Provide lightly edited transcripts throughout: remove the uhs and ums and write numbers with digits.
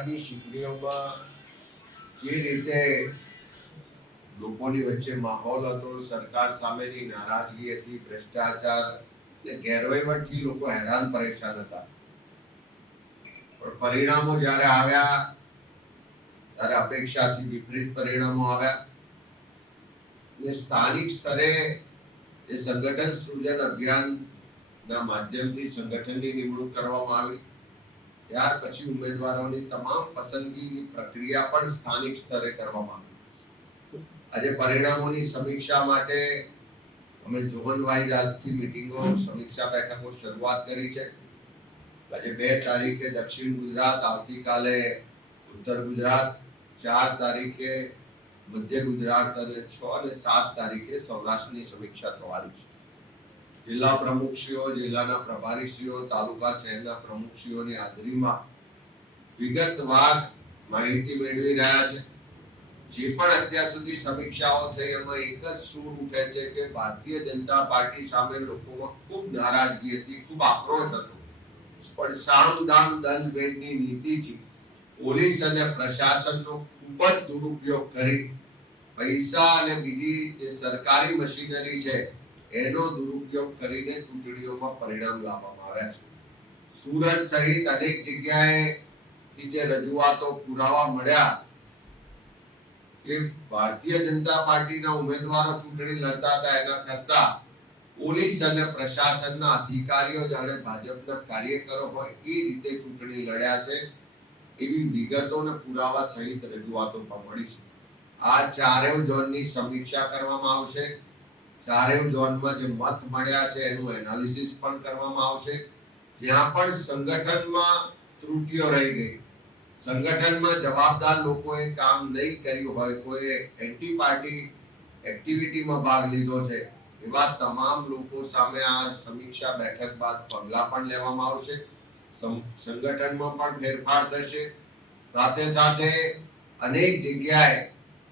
ગુજરાતની ચૂંટણીઓમાં જે રીતે લોકોની વચ્ચે માહોલ હતો, સરકાર સામેની નારાજગી હતી, ભ્રષ્ટાચાર અને ગેરવહીવટથી લોકો હેરાન પરેશાન હતા, પણ પરિણામો જ્યારે આવ્યા ત્યારે અપેક્ષાથી વિપરીત પરિણામો આવ્યા અને સ્થાનિક સ્તરે જે સંગઠન સૃજન અભિયાનના માધ્યમથી સંગઠનની નિમણૂક કરવામાં આવી, ત્યાર પછી ઉમેદવારોની તમામ પસંદગીની પ્રક્રિયા પણ સ્થાનિક સ્તરે કરવામાં આવી. આજે પરિણામોની સમીક્ષા માટે અમે ઝોન વાઇઝ આજથી મીટિંગો, સમીક્ષા બેઠકો શરૂઆત કરી છે. આજે 2 તારીખે દક્ષિણ ગુજરાત, આવતીકાલે ઉત્તર ગુજરાત, 4 તારીખે મધ્ય ગુજરાત અને 6 અને 7 તારીખે સૌરાષ્ટ્રની સમીક્ષા થવાની છે. જિલ્લા પ્રમુખશ્રીઓ, જિલ્લાના પ્રભારીશ્રીઓ, તાલુકા શહેરના પ્રમુખશ્રીઓની હાજરીમાં વિગતવાર માહિતી મેળવી રહ્યા છે. જે પણ અત્યાર સુધી સમીક્ષાઓ થઈ એમાં એક જ સૂર ઉઠે છે કે ભારતીય જનતા પાર્ટી સામે લોકોમાં ખૂબ નારાજગી હતી, ખૂબ આક્રોશ હતો, પણ સામ દામ દંડ ભેદની નીતિથી પોલીસ અને પ્રશાસનનો ખૂબ જ દુરુપયોગ કરી પૈસા અને બીજી જે સરકારી મશીનરી છે એનો દુરુપયોગ કરીને ચૂંટણીઓમાં પરિણામ લાવવામાં આવ્યા છે. સુરત સહિત અનેક જગ્યાએથી જે રજૂઆતો, પુરાવા મળ્યા કે ભારતીય જનતા પાર્ટીના ઉમેદવારો ચૂંટણી લડતા હતા એના કરતા પોલીસ અને પ્રશાસનના અધિકારીઓ જાણે ભાજપના કાર્યકરો હોય એ રીતે ચૂંટણી લડ્યા છે, એવી વિગતો અને પુરાવા સહિત રજૂઆતો પણ મળી છે. આ ચારેય ઝોનની સમીક્ષા કરવામાં આવશે. ચારેય ઝોનમાં જે મત મળ્યા છે એનું એનાલિસિસ પણ કરવામાં આવશે. જ્યાં પણ સંગઠનમાં ત્રુટિઓ રહી ગઈ, સંગઠનમાં જવાબદાર લોકોએ કામ નહીં કર્યું હોય, કોઈ એન્ટી પાર્ટી એક્ટિવિટીમાં ભાગ લીધો છે, એવા તમામ લોકો સામે આ સમીક્ષા બેઠક બાદ પગલાં પણ લેવામાં આવશે. સંગઠનમાં પણ ફેરફાર થશે. સાથે સાથે અનેક જગ્યાએ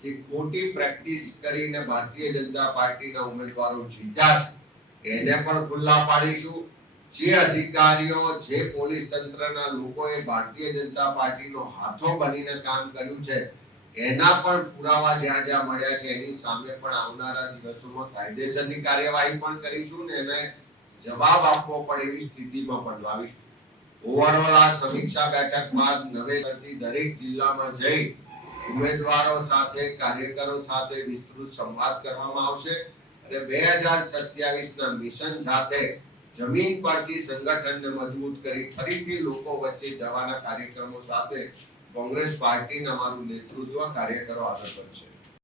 જે ખોટી પ્રેક્ટિસ કરીને ભારતીય જનતા પાર્ટીના ઉમેદવારો જીત્યા છે એને પણ ખુલ્લા પાડીશું. જે અધિકારીઓ, જે પોલીસ તંત્રના લોકોએ ભારતીય જનતા પાર્ટીનો હાથો બનીને કામ કર્યું છે એના પણ પુરાવા જ્યાં જ્યાં મળ્યા છે એની સામે પણ આવનારા દિવસોમાં કાયદેસરની કાર્યવાહી પણ કરીશું ને એને જવાબ આપવો પડે એવી સ્થિતિમાં પણ લાવીશું. ઓવરઓલ આ સમીક્ષા બેઠક બાદ નવેસરથી દરેક જિલ્લામાં જઈ ઉમેદવારો સાથે, કાર્યકરો સાથે વિસ્તૃત સંવાદ કરવામાં આવશે અને 2027ના મિશન સાથે જમીન પરથી સંગઠનને મજબૂત કરી ફરીથી લોકો વચ્ચે જવાના કાર્યક્રમો સાથે કોંગ્રેસ પાર્ટીના અમારું નેતૃત્વ કાર્યકરો આગળ વધશે.